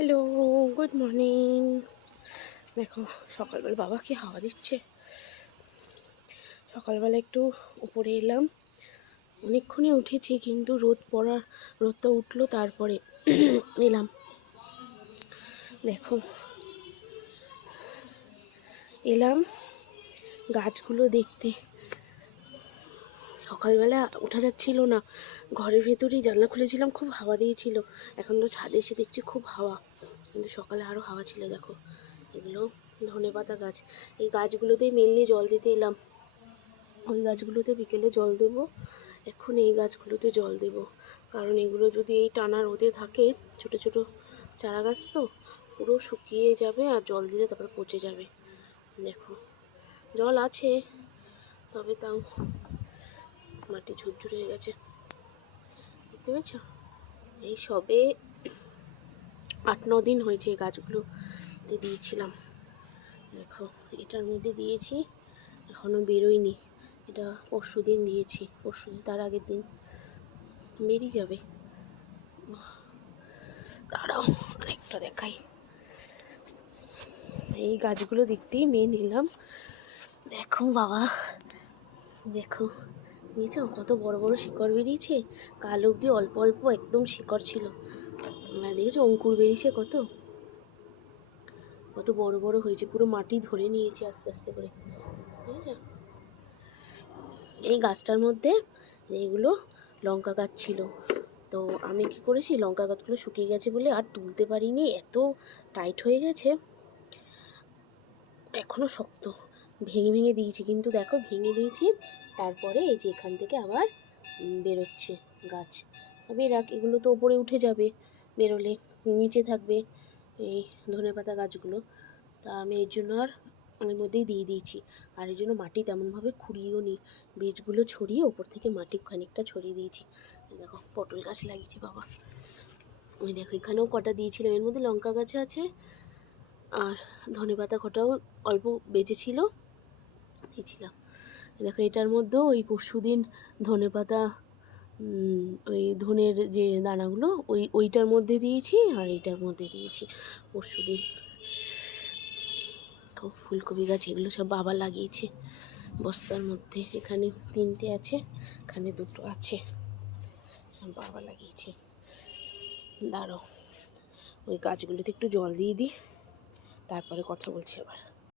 Hello, good morning. দেখো সকালবেলা বাবা কি হাওয়া দিচ্ছে। সকালবেলা একটু উপরে এলাম, অনেকক্ষণই উঠেছি কিন্তু রোদটা উঠলো তারপরে এলাম। দেখো এলাম গাছগুলো দেখতে। সকালবেলা ওঠা যাচ্ছিল না, ঘরের ভেতরেই জানলা খুলেছিলাম, খুব হাওয়া দিয়েছিল। এখন তো ছাদে এসে দেখছি খুব হাওয়া, কিন্তু সকালে আরও হাওয়া ছিল। দেখো এগুলো ধনেপাতা গাছ, এই গাছগুলোতেই মেনলি জল দিতে এলাম। ওই গাছগুলোতে বিকেলে জল দেব, এখন এই গাছগুলোতে জল দেব, কারণ এগুলো যদি এই টানা রোদে থাকে, ছোট ছোট চারা গাছ তো পুরো শুকিয়ে যাবে আর জল দিলে তারপরে পচে যাবে। দেখো জল আছে, তবে তাও মাটি ঝুরঝুরে হয়ে গেছে, দেখতে পেয়েছ? এই সবে 8-9 দিন হয়েছে এই গাছগুলোতে দিয়েছিলাম। দেখো এটার মধ্যে দিয়েছি, এখনও বেরোয়নি। এটা পরশুদিন দিয়েছি, পরশুদিন তার আগের দিন বেরিয়ে যাবে। দাঁড়াও আরেকটা দেখাই। এই গাছগুলো দেখতেই মেয়ে নিলাম। দেখো বাবা, দেখো দেখেছো কত বড় বড় শিকড় বেরিয়েছে। কাল অবধি অল্প অল্প একদম শিকড় ছিল, দেখেছো অঙ্কুর বেরিয়েছে কত কত বড় বড় হয়েছে, পুরো মাটি ধরে নিয়েছে আস্তে আস্তে করে, বুঝেছো? এই গাছটার মধ্যে এইগুলো লঙ্কা গাছ ছিল, তো আমি কি করেছি, লঙ্কা গাছগুলো শুকিয়ে গেছে বলে আর তুলতে পারিনি, এত টাইট হয়ে গেছে, এখনও শক্ত। ভেঙে ভেঙে দিয়েছি, কিন্তু দেখো ভেঙে দিয়েছি, তারপরে এই যে এখান থেকে আবার বেরোচ্ছে গাছ। বেরাক, এগুলো তো ওপরে উঠে যাবে, বেরোলে নিচে থাকবে এই ধনেপাতা গাছগুলো। তা আমি এর জন্য আর ওর মধ্যেই দিয়ে দিয়েছি। আর এই জন্য মাটি তেমনভাবে খুঁড়িয়েও নিই, বীজগুলো ছড়িয়ে ওপর থেকে মাটি খানিকটা ছড়িয়ে দিয়েছি। দেখো পটল গাছ লাগিয়েছি বাবা, ওই দেখো এখানেও কটা দিয়েছিলাম, এর মধ্যে লঙ্কা গাছে আছে আর ধনেপাতা কটাও অল্প বেঁচেছিল, দিয়েছিলাম। দেখো এটার মধ্যেও ওই পরশুদিন ধনেপাতা, ওই ধনের যে দানাগুলো ওইটার মধ্যে দিয়েছি আর এইটার মধ্যে দিয়েছি পরশুদিন। ফুলকপি গাছ এগুলো সব বাবা লাগিয়েছে বস্তার মধ্যে, এখানে 3টে আছে, এখানে 2টো আছে, সব বাবা লাগিয়েছে। দাঁড়াও ওই গাছগুলোতে একটু জল দিয়ে দিই, তারপরে কথা বলছি আবার।